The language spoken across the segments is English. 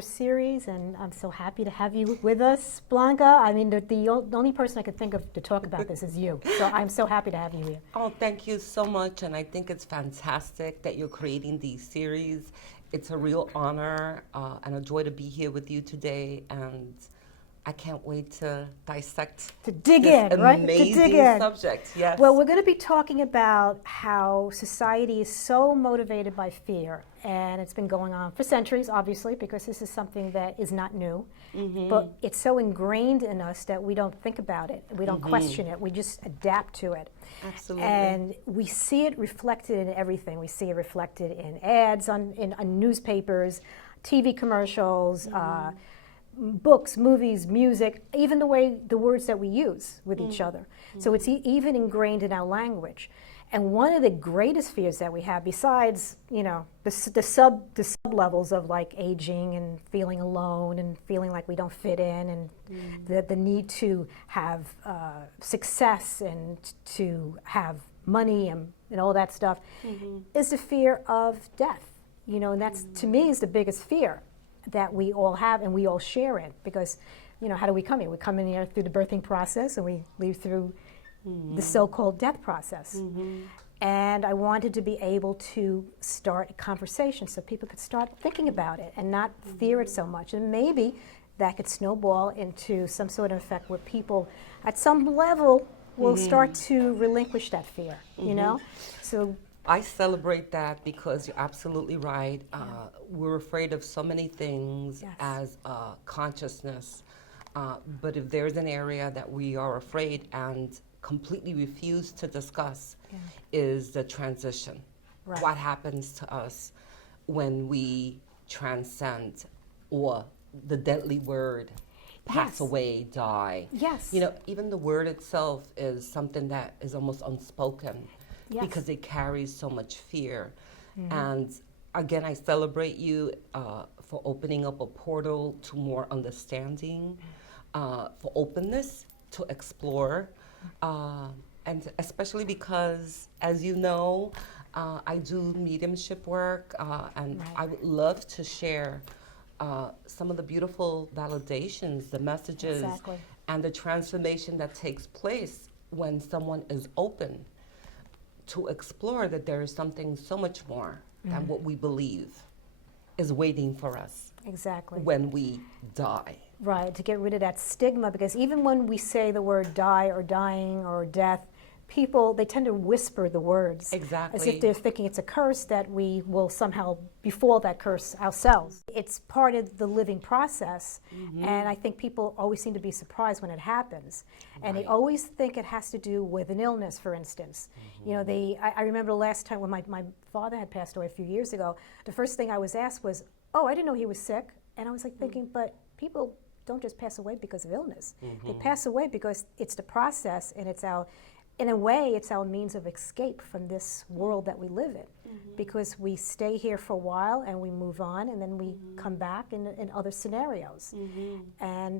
fear series, and I'm so happy to have you with us, Blanca. I mean, the only person I could think of to talk about this is you, so I'm so happy to have you here. Oh, thank you so much, and I think it's fantastic that you're creating these series. It's a real honor and a joy to be here with you today, and I can't wait to dissect To dig this in, right? To amazing dig in. subject. Yes. Well, we're going to be talking about how society is so motivated by fear, and it's been going on for centuries, obviously, because this is something that is not new. But it's so ingrained in us that we don't think about it, we don't question it, we just adapt to it. Absolutely. And we see it reflected in everything. We see it reflected in ads on newspapers, TV commercials, books, movies, music, even the way the words that we use with each other. So it's even ingrained in our language. And one of the greatest fears that we have, besides the sub levels of like aging and feeling alone and feeling like we don't fit in, and the need to have success and to have money and all that stuff, is the fear of death. And that's to me is the biggest fear that we all have and we all share in, because how do we come here? We come in here through the birthing process and we leave through the so-called death process. And I wanted to be able to start a conversation so people could start thinking about it and not fear it so much. And maybe that could snowball into some sort of effect where people at some level will start to relinquish that fear, So I celebrate that because you're absolutely right. We're afraid of so many things as consciousness. But if there's an area that we are afraid and completely refuse to discuss, is the transition. Right. What happens to us when we transcend, or the deadly word, pass away, die. Yes. Even the word itself is something that is almost unspoken. Yes. Because it carries so much fear. And again, I celebrate you for opening up a portal to more understanding, for openness to explore, and especially because, as you know, I do mediumship work, and I would love to share some of the beautiful validations, the messages, and the transformation that takes place when someone is open to explore that there is something so much more than what we believe is waiting for us. Exactly. When we die. Right, to get rid of that stigma, because even when we say the word die or dying or death, people, they tend to whisper the words. Exactly. As if they're thinking it's a curse that we will somehow befall that curse ourselves. It's part of the living process, and I think people always seem to be surprised when it happens. And they always think it has to do with an illness, for instance. I remember the last time when my father had passed away a few years ago, the first thing I was asked was, oh, I didn't know he was sick. And I was like thinking, but people don't just pass away because of illness. They pass away because it's the process, and in a way, it's our means of escape from this world that we live in, because we stay here for a while and we move on, and then we come back in other scenarios.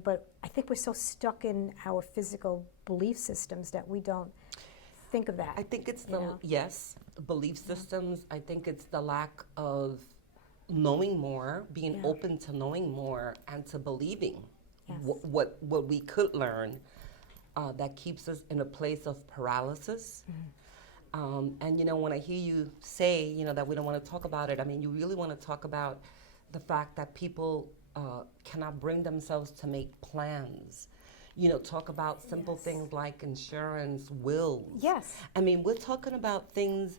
But I think we're so stuck in our physical belief systems that we don't think of that. I think it's the belief systems. I think it's the lack of knowing more, being open to knowing more and to believing what we could learn. That keeps us in a place of paralysis. And when I hear you say, that we don't want to talk about it, I mean, you really want to talk about the fact that people cannot bring themselves to make plans. Talk about simple things like insurance, wills. Yes. I mean, we're talking about things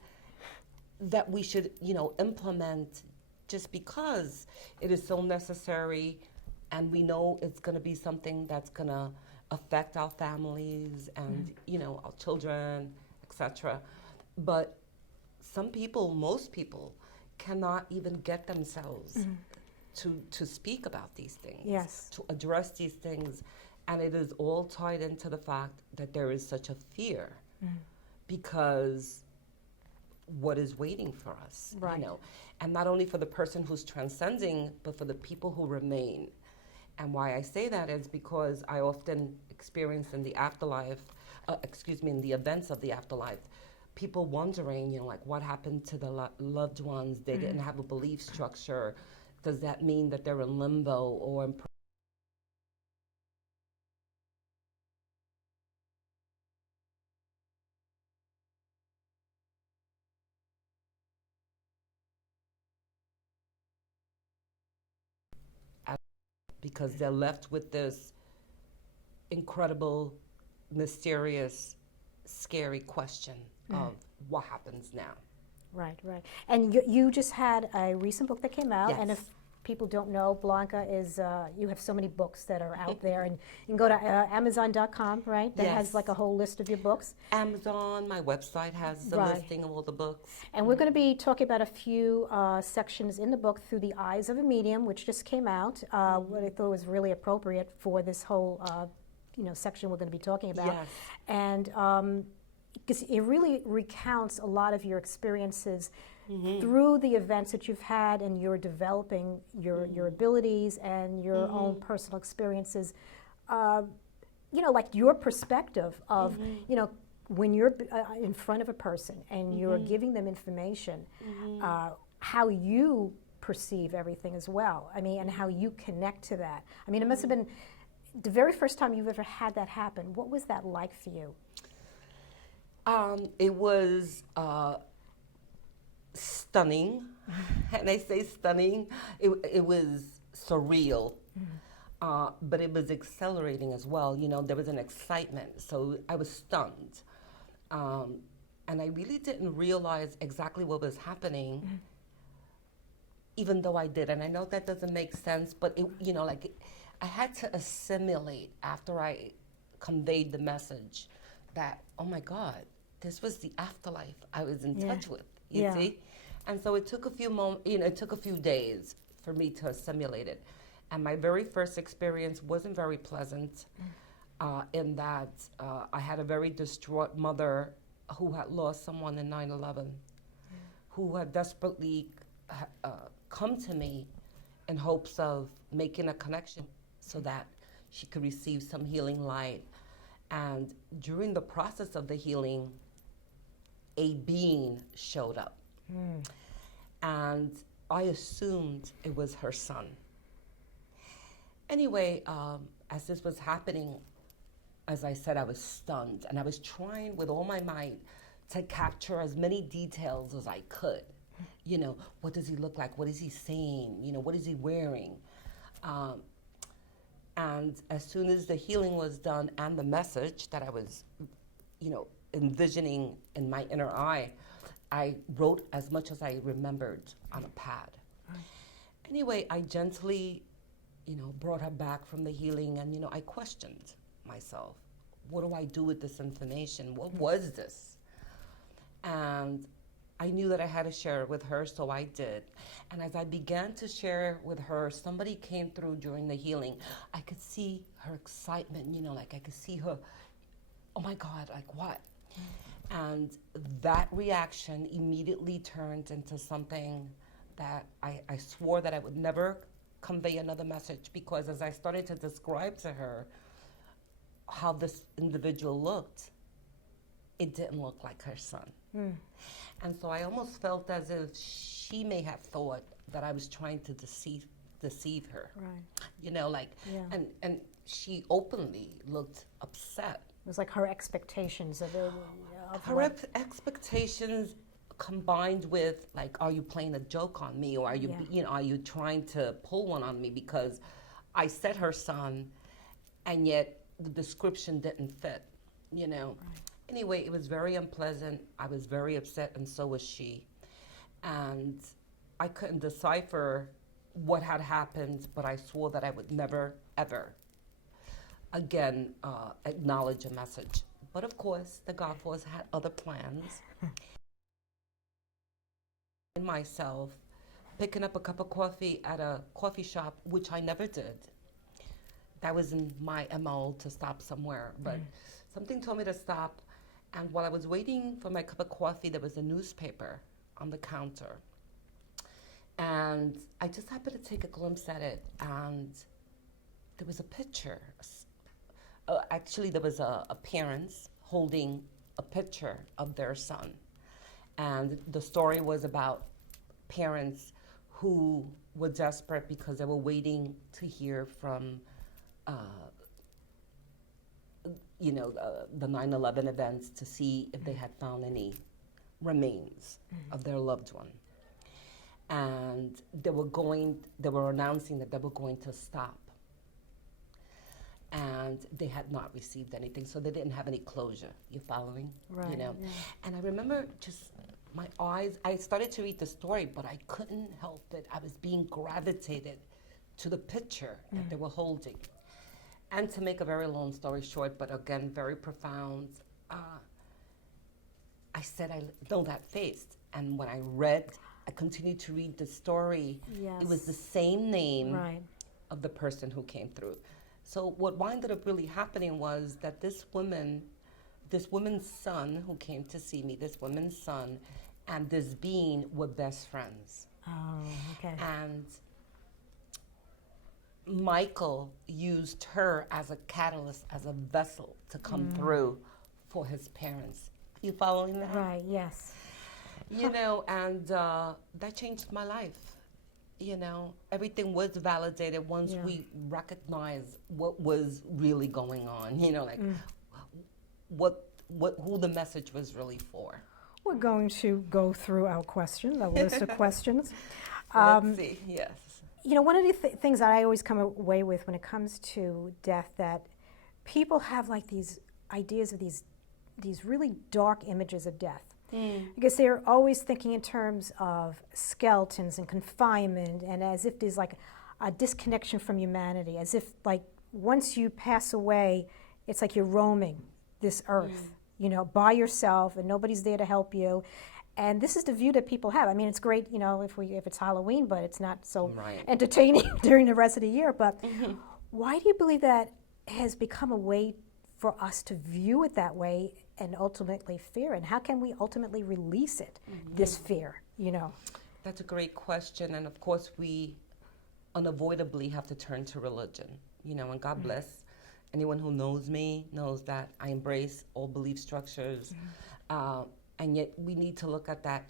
that we should, implement just because it is so necessary, and we know it's going to be something that's going to affect our families and our children, etc. But some people, most people, cannot even get themselves to speak about these things, to address these things, and it is all tied into the fact that there is such a fear because what is waiting for us, and not only for the person who's transcending, but for the people who remain. And why I say that is because I often experience in the afterlife, in the events of the afterlife, people wondering, like what happened to the loved ones? They didn't have a belief structure. does that mean that they're in limbo or in because they're left with this incredible, mysterious, scary question of what happens now. Right, right. And you just had a recent book that came out, and Yes. if people don't know, Blanca is, you have so many books that are out there, and you can go to Amazon.com, right? That has Yes. like a whole list of your books. Amazon, my website has the Right. listing of all the books. And we're going to be talking about a few sections in the book, Through the Eyes of a Medium, which just came out. What I thought was really appropriate for this whole, section we're going to be talking about. Yes. And because it really recounts a lot of your experiences through the events that you've had, and you're developing your abilities and your own personal experiences. Like your perspective of, when you're in front of a person and you're giving them information, how you perceive everything as well. I mean, and how you connect to that. I mean, it must have been the very first time you've ever had that happen. What was that like for you? It was stunning, and I say stunning. It was surreal, but it was exhilarating as well. There was an excitement, so I was stunned, and I really didn't realize exactly what was happening, even though I did. And I know that doesn't make sense, but I had to assimilate after I conveyed the message that, oh my God, this was the afterlife I was in touch with, you see? And so it took a few it took a few days for me to assimilate it. And my very first experience wasn't very pleasant, in that I had a very distraught mother who had lost someone in 9/11, who had desperately come to me in hopes of making a connection so that she could receive some healing light. And during the process of the healing, a being showed up. And I assumed it was her son. Anyway, as this was happening, as I said, I was stunned. And I was trying with all my might to capture as many details as I could. What does he look like? What is he saying? What is he wearing? And as soon as the healing was done and the message that I was, envisioning in my inner eye, I wrote as much as I remembered on a pad. Anyway, I gently, brought her back from the healing, and, I questioned myself. What do I do with this information? What was this? And I knew that I had to share it with her, so I did. And as I began to share with her, somebody came through during the healing. I could see her excitement, I could see her, oh my God, like what? And that reaction immediately turned into something that I swore that I would never convey another message, because as I started to describe to her how this individual looked, it didn't look like her son. And so I almost felt as if she may have thought that I was trying to deceive her. Right. And she openly looked upset. It was like her expectations of it. Her expectations combined with, like, are you playing a joke on me, or are you, are you trying to pull one on me because I said her son, and yet the description didn't fit, Right. Anyway, it was very unpleasant. I was very upset, and so was she. And I couldn't decipher what had happened, but I swore that I would never, ever again acknowledge a message. But of course, the God Force had other plans. And myself picking up a cup of coffee at a coffee shop, which I never did. That was in my MO to stop somewhere, but something told me to stop. And while I was waiting for my cup of coffee, there was a newspaper on the counter. And I just happened to take a glimpse at it, and there was a picture. Actually, there was a parents holding a picture of their son. And the story was about parents who were desperate because they were waiting to hear from, the 9/11 events to see if they had found any remains of their loved one. And they were announcing that they were going to stop. And they had not received anything, so they didn't have any closure. You following? Right. Yeah. And I remember just my eyes, I started to read the story, but I couldn't help it. I was being gravitated to the picture that they were holding. And to make a very long story short, but again, very profound, I said, I know that face. And when I continued to read the story, Yes. it was the same name Right. of the person who came through. So what wound up really happening was that this woman's son who came to see me, this woman's son, and this being were best friends. Oh, okay. And Michael used her as a catalyst, as a vessel to come through for his parents. You following that? Right, yes. And that changed my life. Everything was validated once we recognized what was really going on, who the message was really for. We're going to go through our question, a list of questions. Let's see, yes. One of the things that I always come away with when it comes to death, that people have like these ideas of these really dark images of death. Because they're always thinking in terms of skeletons and confinement, and as if there's like a disconnection from humanity, as if like once you pass away, it's like you're roaming this earth, by yourself, and nobody's there to help you. And this is the view that people have. I mean, it's great, if it's Halloween, but it's not so entertaining during the rest of the year. But why do you believe that has become a way for us to view it that way and ultimately fear? And how can we ultimately release it, this fear, That's a great question. And of course, we unavoidably have to turn to religion, and God bless anyone who knows me, knows that I embrace all belief structures. And yet we need to look at that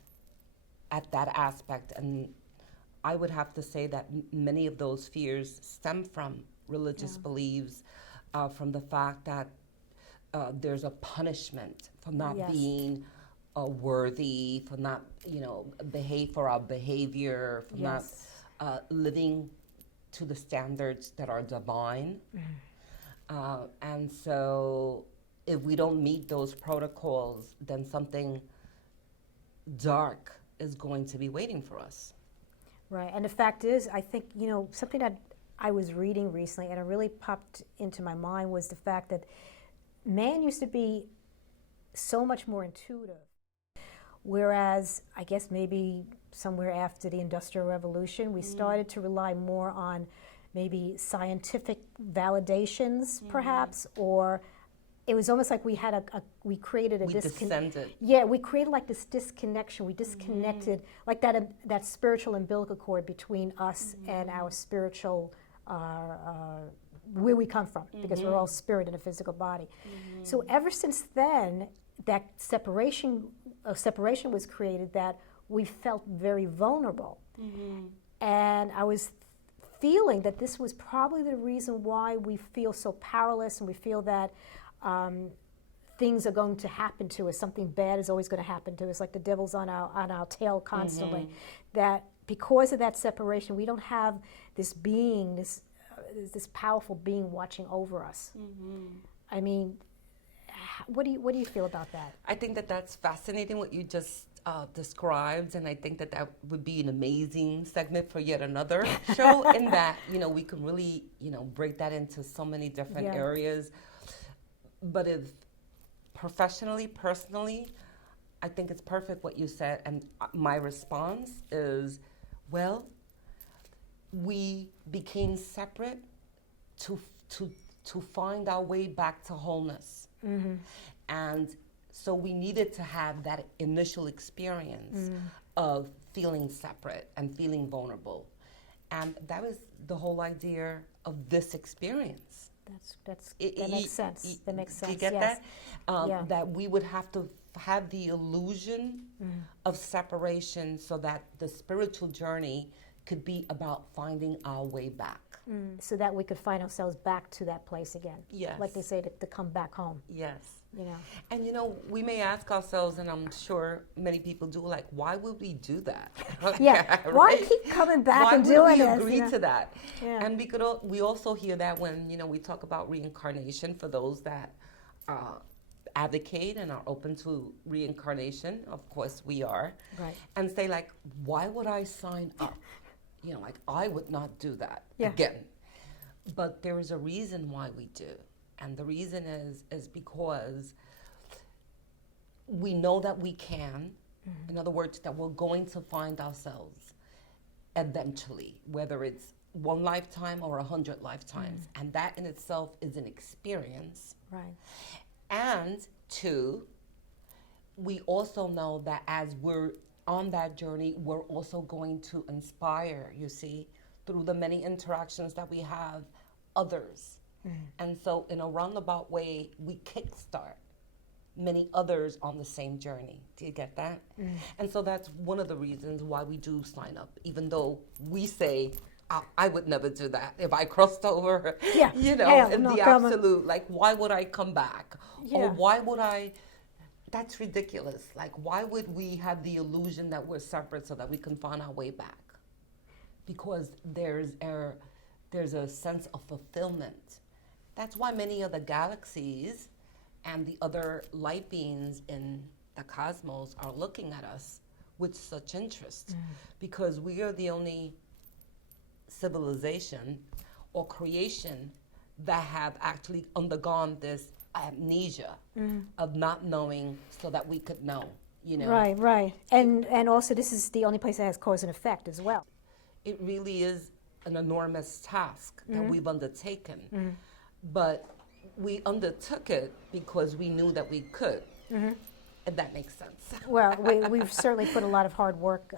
aspect. And I would have to say that many of those fears stem from religious beliefs, from the fact that there's a punishment for not being worthy, for not, behave for our behavior, for not living to the standards that are divine. And so if we don't meet those protocols, then something dark is going to be waiting for us. Right, and the fact is, I think, something that I was reading recently and it really popped into my mind was the fact that man used to be so much more intuitive. Whereas, I guess maybe somewhere after the Industrial Revolution, we started to rely more on maybe scientific validations, perhaps, or it was almost like we had we created a descended. Yeah, we created like this disconnection. We disconnected, like that spiritual umbilical cord between us and our spiritual, where we come from, because we're all spirit in a physical body. So ever since then, that separation was created, that we felt very vulnerable. And I was feeling that this was probably the reason why we feel so powerless, and we feel that things are going to happen to us. Something bad is always going to happen to us, like the devil's on our tail constantly. That because of that separation, we don't have this being, this powerful being watching over us. I mean, what do you feel about that? I think that that's fascinating what you just described, and I think that would be an amazing segment for yet another show. In that, we can really, break that into so many different areas. But if professionally, personally, I think it's perfect what you said, and my response is, well, we became separate to find our way back to wholeness. And so we needed to have that initial experience of feeling separate and feeling vulnerable. And that was the whole idea of this experience. That makes sense. That makes sense. Do you get that? That we would have to have the illusion of separation so that the spiritual journey could be about finding our way back. So that we could find ourselves back to that place again. Yes. Like they say, to come back home. Yes. You know. And we may ask ourselves, and I'm sure many people do, like, why would we do that? Yeah. Right? Why keep coming back why and would doing we this? agree to that? Yeah. And we also hear that when we talk about reincarnation for those that advocate and are open to reincarnation. Of course, we are. Right. And say, like, why would I sign up? Like, I would not do that again. But there is a reason why we do. And the reason is because we know that we can. In other words, that we're going to find ourselves eventually, whether it's one lifetime or 100 lifetimes. And that in itself is an experience. Right. And two, we also know that as we're on that journey, we're also going to inspire, through the many interactions that we have, others. And so in a roundabout way, we kickstart many others on the same journey. Do you get that? And so that's one of the reasons why we do sign up, even though we say, I would never do that. If I crossed over, in the absolute, like, why would I come back? Or why would I, that's ridiculous. Like, why would we have the illusion that we're separate so that we can find our way back? Because there's a sense of fulfillment. That's why many of the galaxies and the other light beings in the cosmos are looking at us with such interest, because we are the only civilization or creation that have actually undergone this amnesia of not knowing so that we could know, Right. And also this is the only place that has cause and effect as well. It really is an enormous task that we've undertaken. But we undertook it because we knew that we could. If that makes sense. Well, we've certainly put a lot of hard work.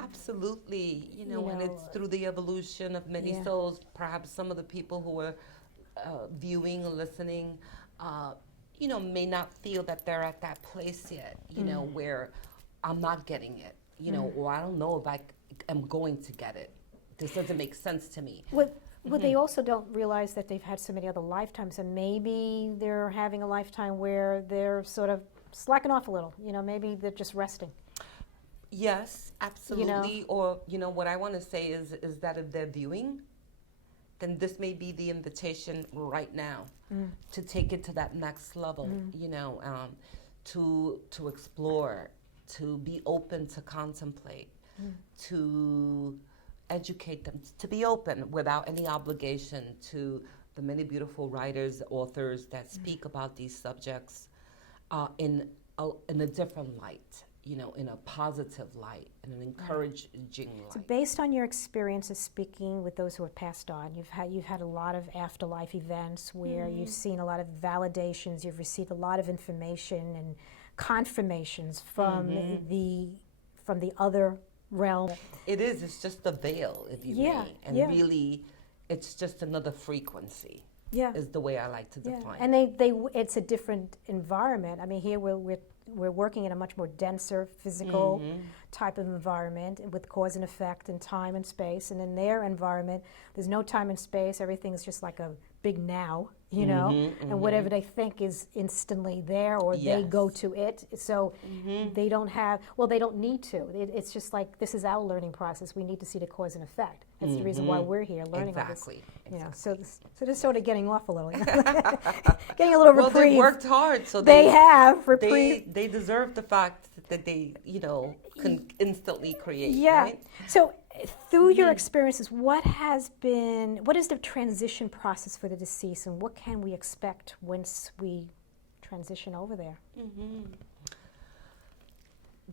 Absolutely. And it's through the evolution of many souls. Perhaps some of the people who are viewing or listening, may not feel that they're at that place yet, where I'm not getting it, or I don't know if I am going to get it. This doesn't make sense to me. Well, they also don't realize that they've had so many other lifetimes, and maybe they're having a lifetime where they're sort of slacking off a little. Maybe they're just resting. Yes, absolutely. Or, what I want to say is that if they're viewing, then this may be the invitation right now to take it to that next level, to explore, to be open to contemplate, to educate them, to be open without any obligation to the many beautiful writers, authors that speak about these subjects in a different light, in a positive light, in an encouraging light. So based on your experiences speaking with those who have passed on, you've had a lot of afterlife events where you've seen a lot of validations, you've received a lot of information and confirmations from the other realm. It's just a veil, if you may. And really, it's just another frequency. Is the way I like to define it. And it's a different environment. I mean, here we're working in a much more denser physical type of environment with cause and effect and time and space. And in their environment, there's no time and space. Everything's just like a big now, and whatever they think is instantly there, or they go to it. So they don't need to. It's just like, this is our learning process. We need to see the cause and effect. That's the reason why we're here learning all this. So they're sort of getting off a little, getting a little reprieve. Well, they worked hard, so they have reprieve. They deserve the fact that they, can instantly create. Yeah. Right? So through your experiences, what is the transition process for the deceased, and what can we expect once we transition over there?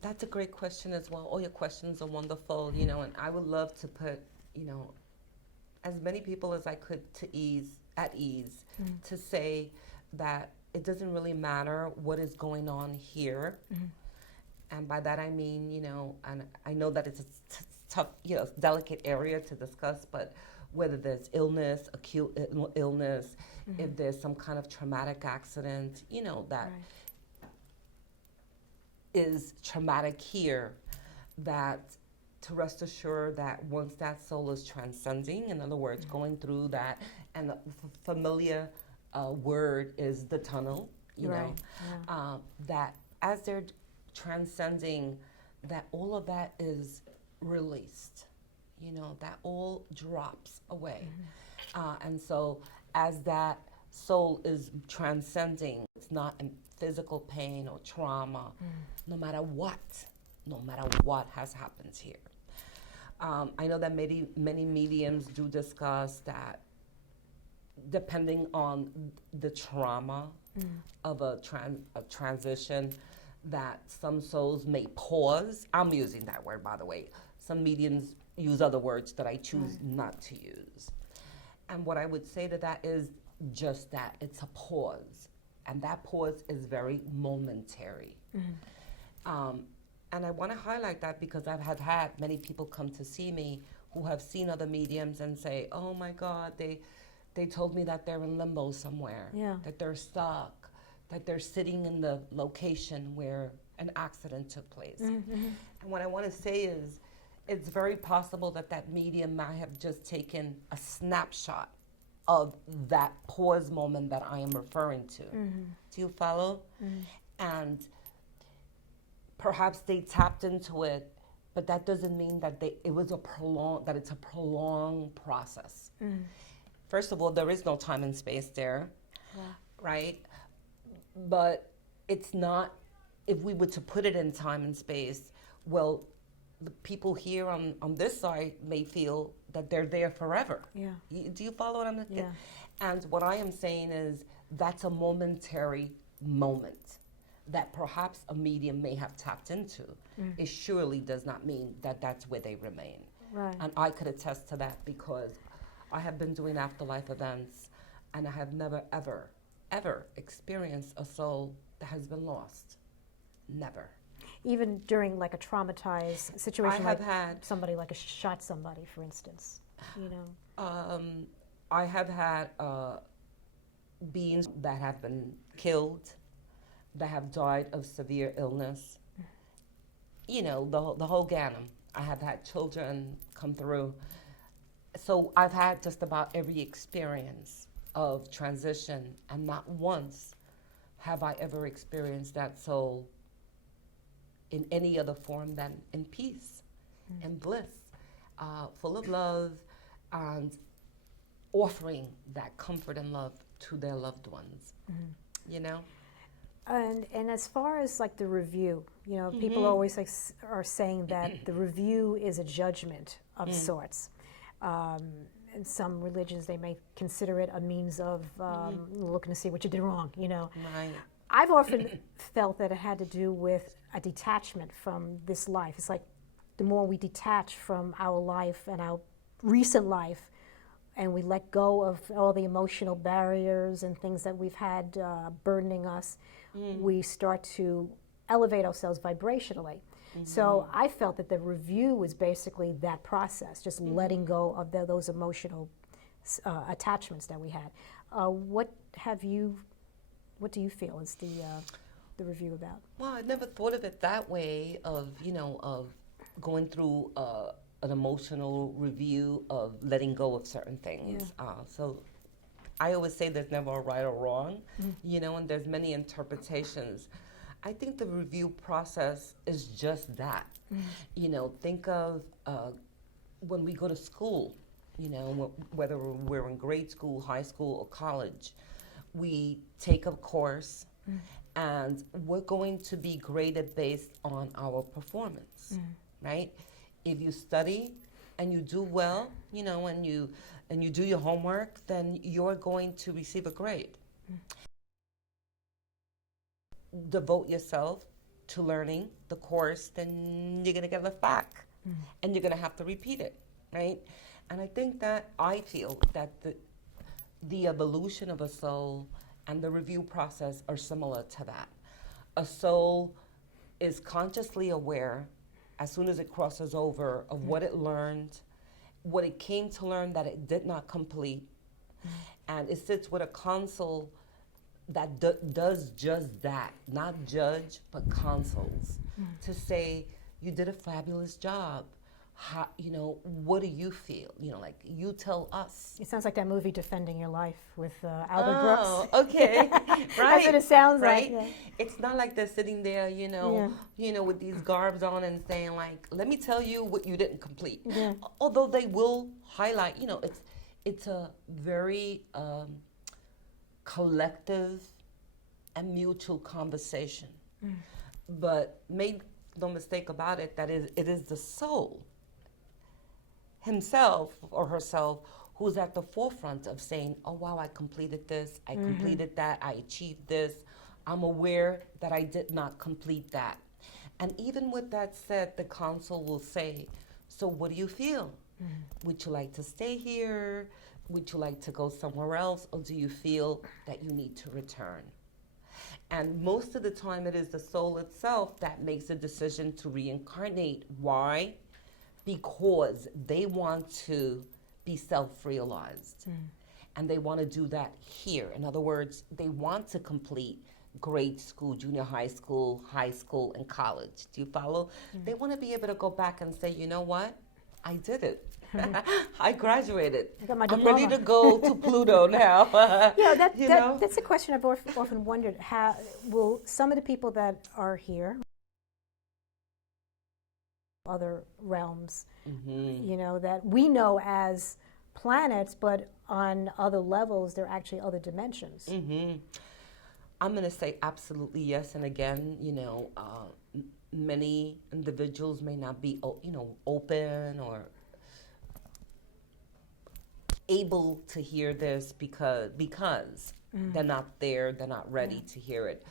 That's a great question as well. All your questions are wonderful, and I would love to put, as many people as I could at ease to say that it doesn't really matter what is going on here. And by that I mean, and I know that it's a tough, delicate area to discuss, but whether there's illness, acute illness, if there's some kind of traumatic accident, that is traumatic here, that to rest assured that once that soul is transcending, in other words, going through that, and the familiar word is the tunnel, you know, that as they're transcending, that all of that is released, you know, that all drops away. And so as that soul is transcending, it's not in physical pain or trauma, no matter what has happened here. I know that many mediums do discuss that depending on the trauma of a transition, that some souls may pause. I'm using that word, by the way. Some mediums use other words that I choose not to use. And what I would say to that is just that, it's a pause. And that pause is very momentary. And I want to highlight that because I've had many people come to see me who have seen other mediums and say, oh my God, they told me that they're in limbo somewhere, that they're stuck, that they're sitting in the location where an accident took place. And what I want to say is, it's very possible that that medium might have just taken a snapshot of that pause moment that I am referring to. Do you follow? And perhaps they tapped into it, but that doesn't mean that it's a prolonged process. First of all, there is no time and space there, right? But it's not, if we were to put it in time and space, well, the people here on this side may feel that they're there forever. Do you follow what I'm saying? And what I am saying is that's a momentary moment that perhaps a medium may have tapped into. It surely does not mean that that's where they remain. And I could attest to that because I have been doing afterlife events and I have never, ever, ever experienced a soul that has been lost. Never. Even during like a traumatized situation, I have like had somebody like shot somebody, for instance, you know. I have had beings that have been killed, that have died of severe illness. You know, the whole gamut. I have had children come through. So I've had just about every experience of transition, and not once have I ever experienced that soul in any other form than in peace and bliss, full of love, and offering that comfort and love to their loved ones, you know? And as far as like the review, you know, people always like are saying that the review is a judgment of sorts. In some religions, they may consider it a means of looking to see what you did wrong, you know? I've often felt that it had to do with a detachment from this life. It's like the more we detach from our life and our recent life, and we let go of all the emotional barriers and things that we've had burdening us, we start to elevate ourselves vibrationally. So I felt that the review was basically that process, just letting go of those emotional attachments that we had. What do you feel is the review about? Well, I never thought of it that way, of, you know, of going through an emotional review of letting go of certain things. So I always say there's never a right or wrong, you know, and there's many interpretations. I think the review process is just that. You know, think of when we go to school, you know, whether we're in grade school, high school, or college, we take a course and we're going to be graded based on our performance, right? If you study and you do well, you know, and you do your homework, then you're going to receive a grade. Devote yourself to learning the course, then you're going to get left back and you're going to have to repeat it, right? And I think that I feel that the evolution of a soul and the review process are similar to that. A soul is consciously aware as soon as it crosses over of what it learned, what it came to learn that it did not complete, and it sits with a console that does just that, not judge, but consoles, to say, you did a fabulous job. how, you know, what do you feel? You know, like, you tell us. It sounds like that movie Defending Your Life with Albert Oh, Brooks. okay. Right. That's what it sounds right? like. Yeah. It's not like they're sitting there, you know, with these garbs on and saying like, let me tell you what you didn't complete. Yeah. Although they will highlight, you know, it's a very collective and mutual conversation. But make no mistake about it, that it is the soul himself or herself who's at the forefront of saying, oh wow, I completed this, I completed that, I achieved this, I'm aware that I did not complete that. And even with that said, the council will say, so what do you feel? Would you like to stay here? Would you like to go somewhere else? Or do you feel that you need to return? And most of the time it is the soul itself that makes a decision to reincarnate. Why? Because they want to be self-realized. And they want to do that here. In other words, they want to complete grade school, junior high school, and college. Do you follow? They want to be able to go back and say, you know what? I did it. I graduated. I got my I'm diploma. ready to go to Pluto now. Yeah, You know? that's a question I've often wondered. How will some of the people that are here, other realms, you know, that we know as planets, but on other levels, there are actually other dimensions. I'm going to say absolutely yes. And again, you know, many individuals may not be, you know, open or able to hear this because they're not there, they're not ready to hear it.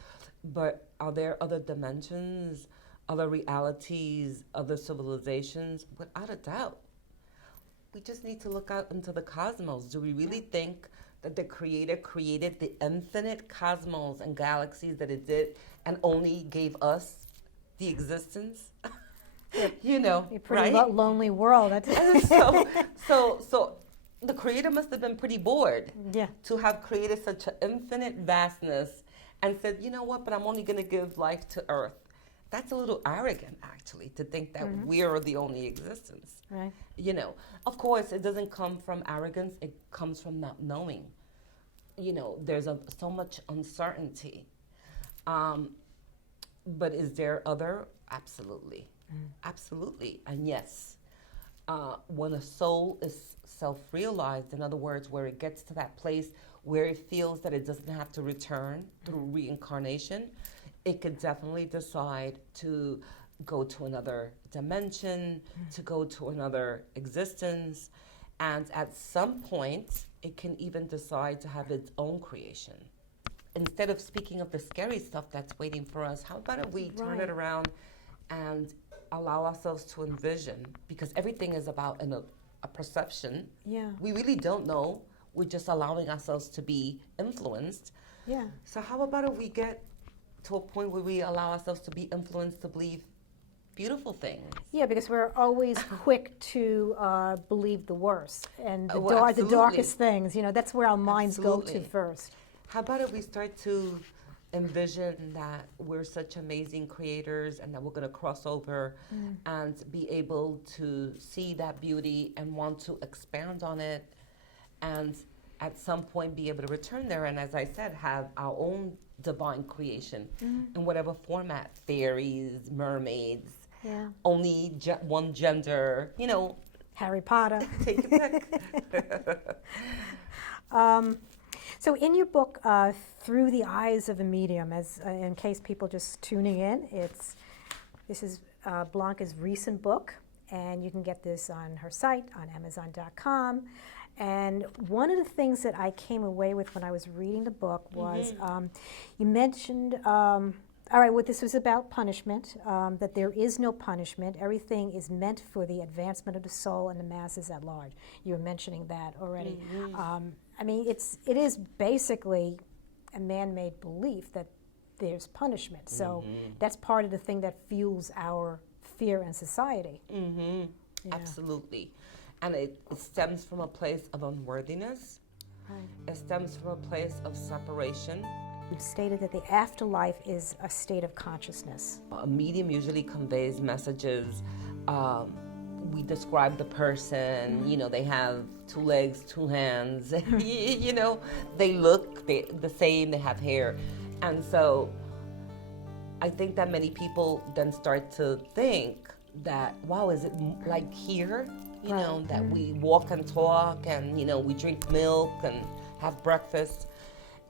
But are there other dimensions, other realities, other civilizations? Without a doubt. We just need to look out into the cosmos. Do we really think that the Creator created the infinite cosmos and galaxies that it did and only gave us the existence? You know, A pretty right? lonely world. That's So the Creator must have been pretty bored yeah. to have created such an infinite vastness and said, you know what, but I'm only going to give life to Earth. That's a little arrogant, actually, to think that we are the only existence. Right. You know, of course, it doesn't come from arrogance. It comes from not knowing. You know, there's so much uncertainty. But is there other? Absolutely. Absolutely. And yes, when a soul is self-realized, in other words, where it gets to that place where it feels that it doesn't have to return through reincarnation, it could definitely decide to go to another dimension, to go to another existence, and at some point, it can even decide to have its own creation. Instead of speaking of the scary stuff that's waiting for us, how about if we turn it around and allow ourselves to envision? Because everything is about a perception. Yeah. We really don't know. We're just allowing ourselves to be influenced. Yeah. So how about if we get to a point where we allow ourselves to be influenced to believe beautiful things? Yeah, because we're always quick to believe the worst and the, Well, the darkest things. You know, that's where our minds go to Absolutely. first. How about if we start to envision that we're such amazing creators and that we're going to cross over and be able to see that beauty and want to expand on it and at some point be able to return there and, as I said, have our own divine creation in whatever format, fairies, mermaids, Yeah. only one gender, you know, Harry Potter. take your pick. So in your book, Through the Eyes of a Medium, as in case people just tuning in, this is Blanca's recent book, and you can get this on her site, on Amazon.com. And one of the things that I came away with when I was reading the book was you mentioned, all right, what this was about punishment, that there is no punishment. Everything is meant for the advancement of the soul and the masses at large. You were mentioning that already. I mean, it is basically a man-made belief that there's punishment. So that's part of the thing that fuels our fear in society. Yeah. Absolutely. And it stems from a place of unworthiness. It stems from a place of separation. You've stated that the afterlife is a state of consciousness. A medium usually conveys messages we describe the person, they have 2 legs, 2 hands, they look the same, they have hair. And so I think that many people then start to think that, wow, is it like here? That we walk and talk and, we drink milk and have breakfast.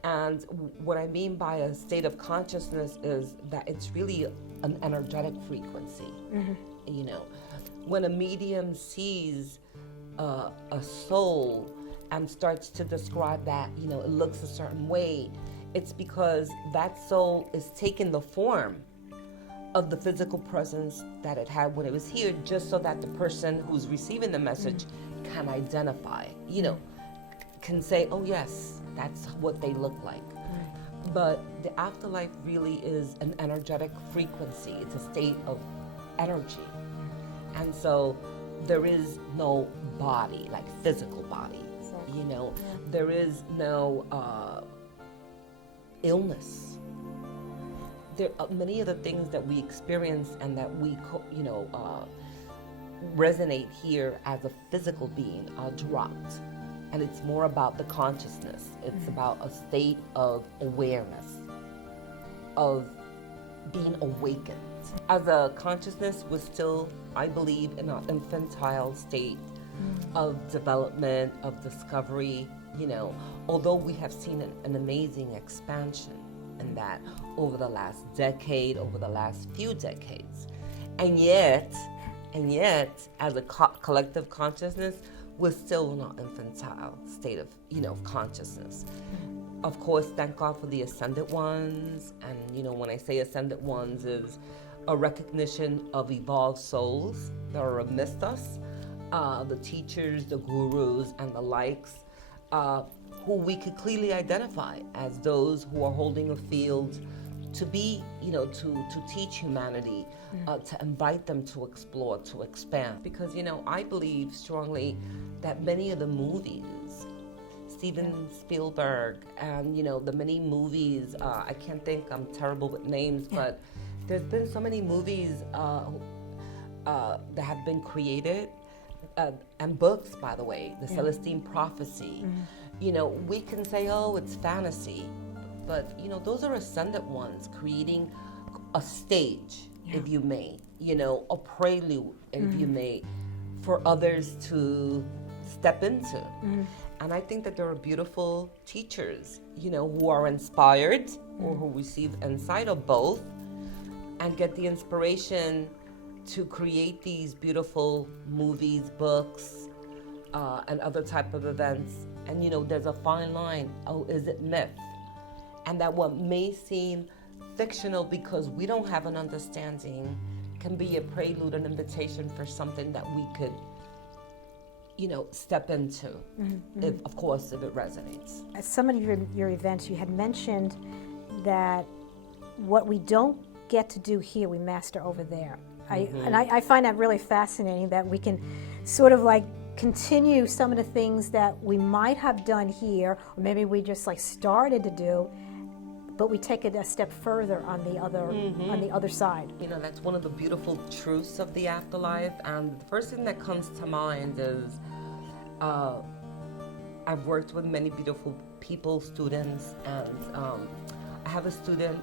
And what I mean by a state of consciousness is that it's really an energetic frequency. When a medium sees a soul and starts to describe that, it looks a certain way, it's because that soul is taking the form of the physical presence that it had when it was here, just so that the person who's receiving the message can identify, can say, oh yes, that's what they look like. But the afterlife really is an energetic frequency. It's a state of energy. And so there is no body, like physical body, there is no illness. There are many of the things that we experience and that we, resonate here as a physical being are dropped. And it's more about the consciousness. It's about a state of awareness, of being awakened. As a consciousness, we're still, I believe, in an infantile state of development, of discovery, although we have seen an amazing expansion in that over the last decade, over the last few decades. And yet, as a collective consciousness, we're still in an infantile state of, consciousness. Of course, thank God for the ascended ones. And, when I say ascended ones, is a recognition of evolved souls that are amidst us, the teachers, the gurus, and the likes, who we could clearly identify as those who are holding a field to be, to teach humanity, to invite them to explore, to expand. Because, I believe strongly that many of the movies, Steven Spielberg, and, the many movies, I can't think, I'm terrible with names, but there's been so many movies that have been created, and books, by the way, the Celestine Prophecy. We can say, oh, it's fantasy. But, those are ascendant ones creating a stage, if you may, a prelude, if you may, for others to step into. And I think that there are beautiful teachers, who are inspired or who receive insight of both and get the inspiration to create these beautiful movies, books, and other type of events. And, there's a fine line. Oh, is it myth? And that what may seem fictional because we don't have an understanding can be a prelude, an invitation for something that we could, step into, if, of course, if it resonates. At some of your events, you had mentioned that what we don't get to do here, we master over there. And I find that really fascinating, that we can sort of like continue some of the things that we might have done here, or maybe we just like started to do, but we take it a step further on the other side. That's one of the beautiful truths of the afterlife. And the first thing that comes to mind is I've worked with many beautiful people, students, and I have a student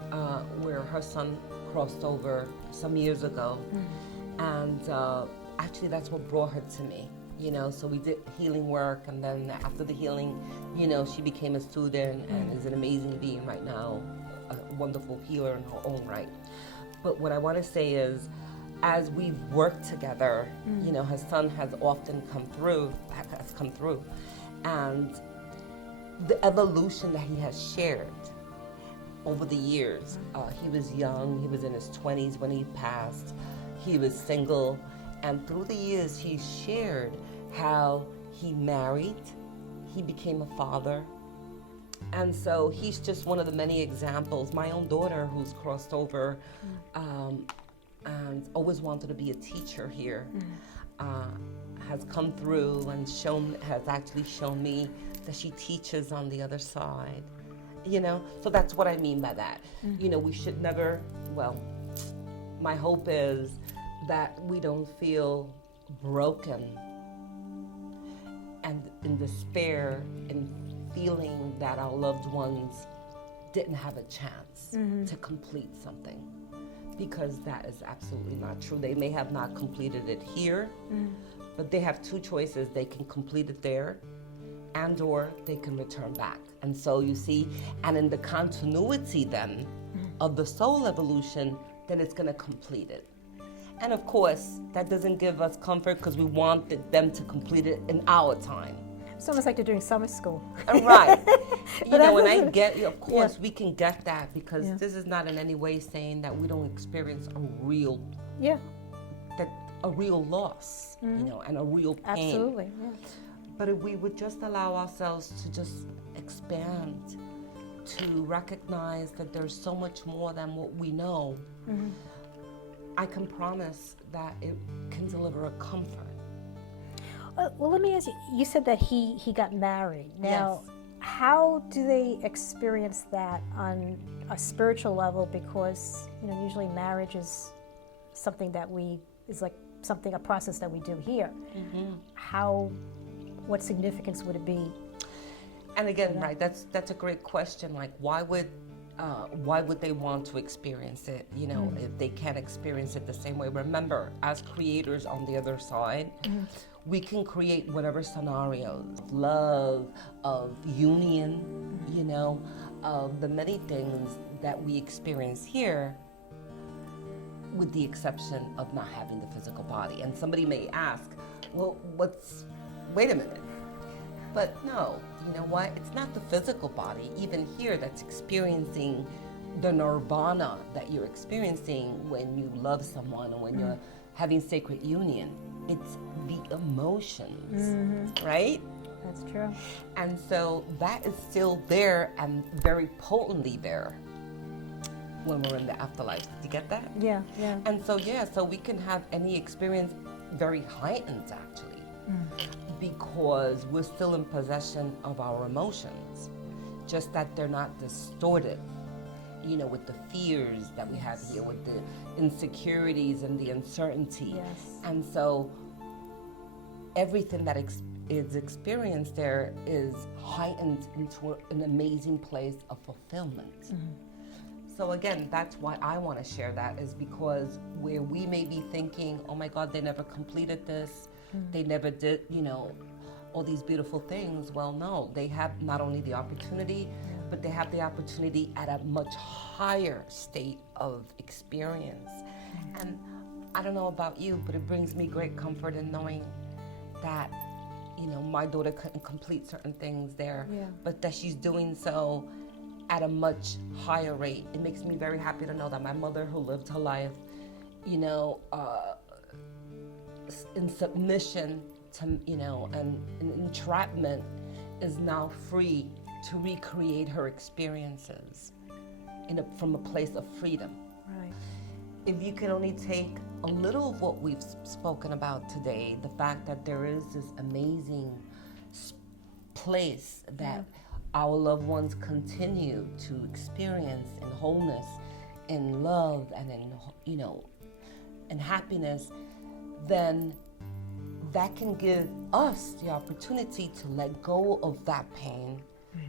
where her son crossed over some years ago, and actually that's what brought her to me. So we did healing work, and then after the healing, she became a student and is an amazing being right now, a wonderful healer in her own right. But what I want to say is, as we've worked together, her son has often come through, and the evolution that he has shared over the years. He was young, he was in his 20s when he passed, he was single, and through the years he shared how he married, he became a father. And so he's just one of the many examples. My own daughter, who's crossed over and always wanted to be a teacher here, has come through and has actually shown me that she teaches on the other side. So that's what I mean by that. We should never, my hope is that we don't feel broken and in despair and feeling that our loved ones didn't have a chance to complete something, because that is absolutely not true. They may have not completed it here, but they have two choices. They can complete it there, and or they can return back. And so you see, and in the continuity then of the soul evolution, then it's going to complete it. And of course, that doesn't give us comfort, because we want them to complete it in our time. It's almost like they're doing summer school. Right. You But know, and that's- I get, of course, Yeah. we can get that, because Yeah. this is not in any way saying that we don't experience a real loss, you know, and a real pain. Absolutely. Yeah. But if we would just allow ourselves to just expand, to recognize that there's so much more than what we know, I can promise that it can deliver a comfort. Well, let me ask you. You said that he got married. Now, Yes. how do they experience that on a spiritual level? Because usually marriage is something that is like a process that we do here. What significance would it be? And again, right, that's a great question. Like, why would they want to experience it, if they can't experience it the same way? Remember, as creators on the other side, we can create whatever scenarios of love, of union, of the many things that we experience here, with the exception of not having the physical body. And somebody may ask, well, wait a minute. But no, you know what? It's not the physical body, even here, that's experiencing the nirvana that you're experiencing when you love someone or when you're having sacred union. It's the emotions, right? That's true. And so that is still there and very potently there when we're in the afterlife. Do you get that? Yeah, yeah. And so, so we can have any experience very heightened, actually, because we're still in possession of our emotions, just that they're not distorted, with the fears that we have here, with the insecurities and the uncertainty. Yes. And so everything that is experienced there is heightened into an amazing place of fulfillment. So again, that's why I want to share that, is because where we may be thinking, oh my God, they never completed this, they never did, all these beautiful things. Well, no, they have not only the opportunity, but they have the opportunity at a much higher state of experience. And I don't know about you, but it brings me great comfort in knowing that, my daughter couldn't complete certain things there, but that she's doing so at a much higher rate. It makes me very happy to know that my mother, who lived her life, in submission to, and in entrapment, is now free to recreate her experiences from a place of freedom. Right. If you can only take a little of what we've spoken about today, the fact that there is this amazing place that our loved ones continue to experience in wholeness, in love, and in happiness, then that can give us the opportunity to let go of that pain,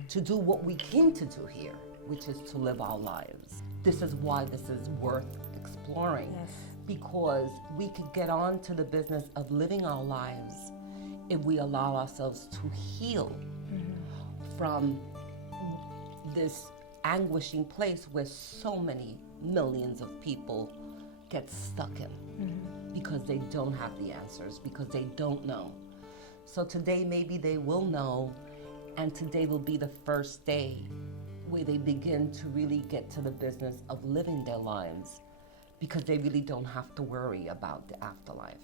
to do what we came to do here, which is to live our lives. This is why this is worth exploring, because we could get on to the business of living our lives if we allow ourselves to heal from this anguishing place where so many millions of people get stuck in because they don't have the answers, because they don't know. So today maybe they will know, and today will be the first day where they begin to really get to the business of living their lives, because they really don't have to worry about the afterlife.